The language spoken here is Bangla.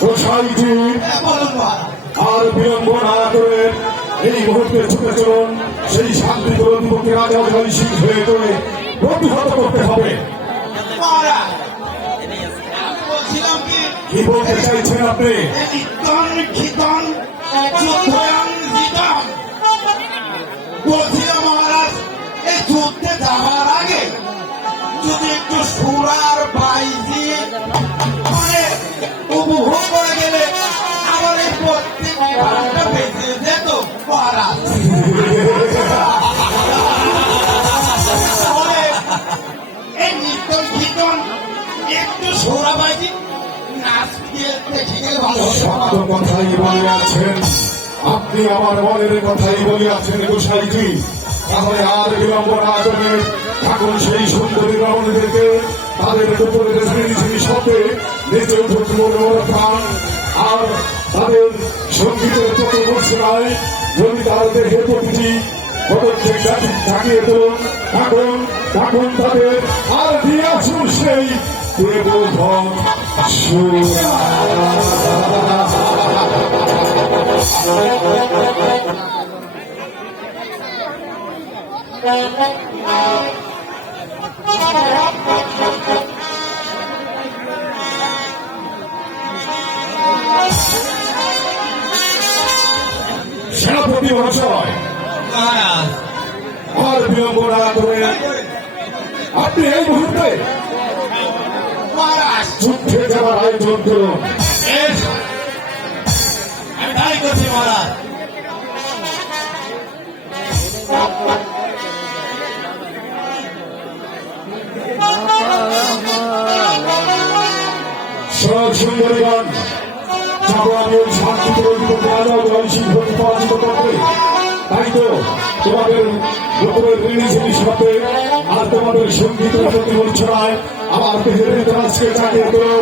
গোসাইজি আর বিলম্ব না করে এই মুহূর্তে ছুটে চলুন সেই শান্তি তরুণকে রাজা সিং হয়ে করে প্রতিহত করতে হবে। কি বলতে চাইছেন আপনি? বলছিলাম মহারাজ, এই যুদ্ধে যাওয়ার আগে যদি একটু সুরার বাইজি মানে উপভোগ করে গেলে আমার এই প্রত্যেক ঘন্টা বেঁচে যেত মহারাজ। এই নিত্যন কীর্তন একটু সুরা বাইজি নাচ দিয়ে দেখে গেলে ভালো সত্য কথাই বলে আছেন আপনি, আমার মনের কথাই বলে আছেন গোসাইজি। তাহলে আর বিলম্ব না করে এখন সেই সুন্দরী রমণীদেরকে তাদের উপরে শব্দে নেচে উঠুক প্রাণ, আর তাদের সঙ্গীতের কত মূর্ছনায় যদি তারা দেখে প্রতিটি পদক্ষেপ থাকিয়ে তুলুন। এখন এখন তাদের আর দিয়ে আসুন সেই দেবভক্ত সুর। সেনাপতি মহাশয়, আর বিলম্ব না করে আপনি এই মুহূর্তে যুদ্ধে যাওয়ার আয়োজন করুন। আমি তাই করছি মহারাজ। সুন্দরীগণ, যখন আমি ওই শান্তি সিংহ পরাজিত করবে, তাই তো তোমাদের লোকের রিলিজ শব্দে আর তোমাদের সঙ্গীতের প্রতি মূর্ছনায় আমার দেহের ভিতরে আজকে চাকিয়ে দেবো।